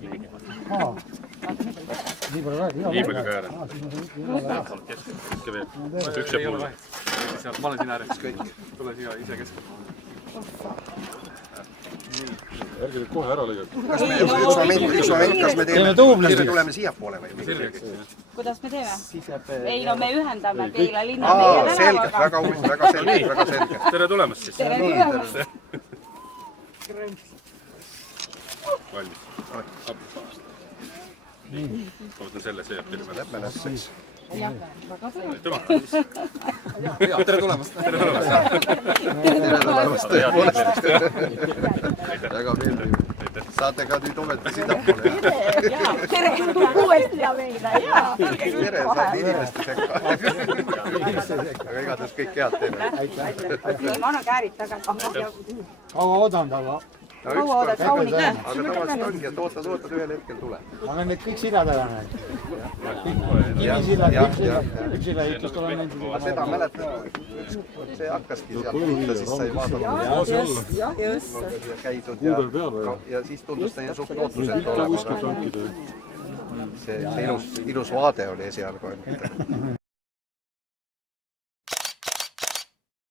Nii palju ka ära. Üks jääb mulle. Ma olen siin ääres kõik. Tule siia ise keskele. Ärge nüüd kohe ära lõigata. Üks moment, kas me tuleme siia poole või? Kuidas me teeme? Ei, no me ühendame Keila linna meie tänavaga. Selge, väga selge. Tere tulemast siis. Tere tulemast. Valmis. Ma võtan selle, see jääb teile peale. Lähme lähtseks. Tere tulemast. Tere tulemast. Väga meeldiv. Saate ka nüüd ometi sinnapoole. Tere uuesti ja meile. Tere, saad inimeste sekka. Aga igatahes kõik head teeme. Ma annan käärid tagasi. Kaua oodanud, aga Kaua oodad, kaunid. Aga tavaliselt ongi, et ootad, ühel hetkel tuleb. olen need kõik silad ära näinud. Kivisillad, üksilla jutust olen näinud. Aga seda mäletad, see hakkaski sealt pihta, siis sai vaadata. Just. Käidud ja siis tundus ta suht lootusetu olema. See ilus vaade oli esialgu.